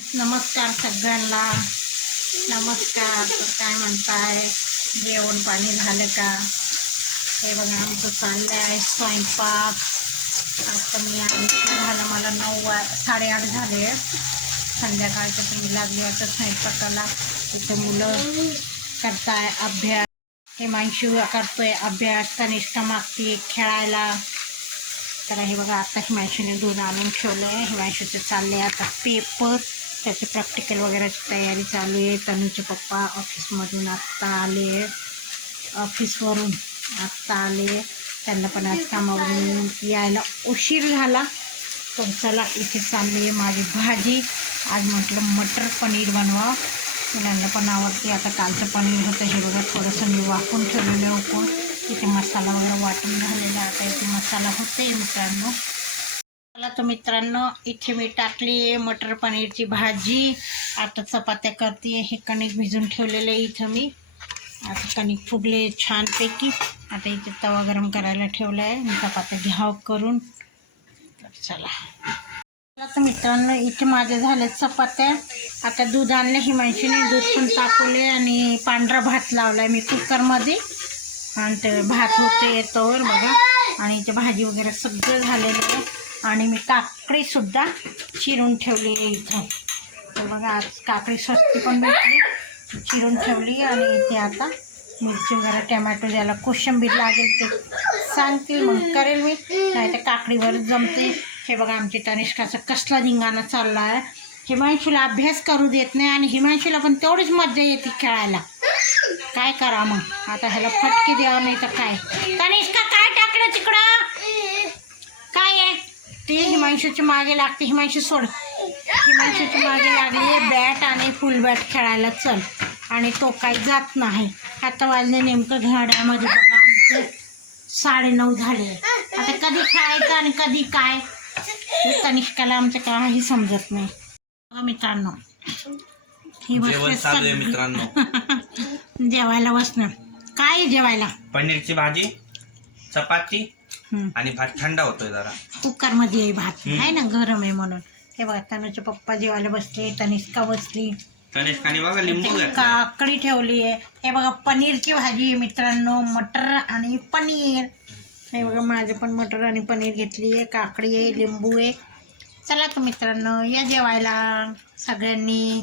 नमस्कार सगळ्यांना. नमस्कार. तर काय म्हणताय? जेवण पाणी झालं का? हे बघा आमचं चाललं आहे स्वयंपाक. आता मी झालं मला नऊ वा साडेआठ झाले संध्याकाळच्या तुम्ही लागली आता स्वयंपाकाला. तिथं मुलं करताय अभ्यास. हिमांशू करतोय अभ्यास. कनिष्ठ मागते खेळायला. तर हे बघा आता हिमांशूने दूध आणून ठेवलं आहे हिमांशूचे चालले आता पेपर. त्याचे प्रॅक्टिकल वगैरेची तयारी चालू आहे. तनूचे पप्पा ऑफिसमधून आत्ता आले ऑफिसवरून आत्ता आले त्यांना पण आज कामावरून यायला उशीर झाला. पण चला इथे चालली आहे माझी भाजी. आज म्हटलं मटर पनीर बनवा. मुलांना पण आवडते. आता कालचं पनीर होतं. हे बघा थोडंसं मी वाकून ठेवलेलं होतं इथे मसाला वगैरे वाटून झालेला आता इथे मसाला होते मित्रांनो. मला तर मित्रांनो इथे मी टाकली आहे मटर पनीरची भाजी. आता चपात्या करते हे कणिक भिजून ठेवलेलं आहे इथं मी. आता कणिक फुगले छानपैकी. आता इथे तवा गरम करायला ठेवला आहे. मी चपात्या घ्याव करून. तर चला. चला तर मित्रांनो इथे माझे झाले चपात्या. आता दूध आणलं हिमांशीने. दूध पण तापवले आणि पांढरा भात लावला आहे मी कुकरमध्ये. आणि ते भात होते येतोवर बघा. आणि इथे भाजी वगैरे सगळं झालेलं आहे. आणि मी काकडीसुद्धा चिरून ठेवली आहे इथं. तर बघा आज काकडी स्वस्ती पण भेटली. चिरून ठेवली आणि इथे आता मिरची वगैरे टमॅटो ज्याला कोशिंबीर लागेल ते सांगतील मग करेल मी. नाही तर काकडीवर जमते. हे बघा आमची तनिष्काचा कसला धिंगाणा चालला आहे. हिमांशूला अभ्यास करू देत नाही आणि हिमांशूला पण तेवढीच मजा येते खेळायला. काय करा मग? आता ह्याला फटके द्यावं नाही तर काय? तनिष्का काय टाकलं तिकडं काय आहे ते हिमांशूच्या मागे लागते. हिमांशू सोड. हिमांशूच्या मागे लागली बॅट आणि फुल बॅट खेळायला चल. आणि तो काही जात नाही. आता वाजले नेमकं घड्यामध्ये बघा. आमचे साडेनऊ झाले. आता कधी खेळायचं आणि कधी काय? तनिष्काला आमचं काही समजत नाही. बघा मित्रांनो. ही बसते मित्रांनो. जेवायला बसणं. काय जेवायला? पनीरची भाजी चपाती. आणि भात थंड होतोय जरा. कुकरमध्ये आहे भात. आहे ना गरम आहे म्हणून. हे बघा तनुचे पप्पा जेवायला बसले तनिष्का बसली. तनिष्काने बघा लिंबू इथे घातलं. काकडी ठेवली आहे. हे बघा पनीरची भाजी आहे मित्रांनो मटर आणि पनीर. हे बघा माझं पण मटर आणि पनीर घेतली आहे काकडी आहे लिंबू आहे. चला तर मित्रांनो या जेवायला. सगळ्यांनी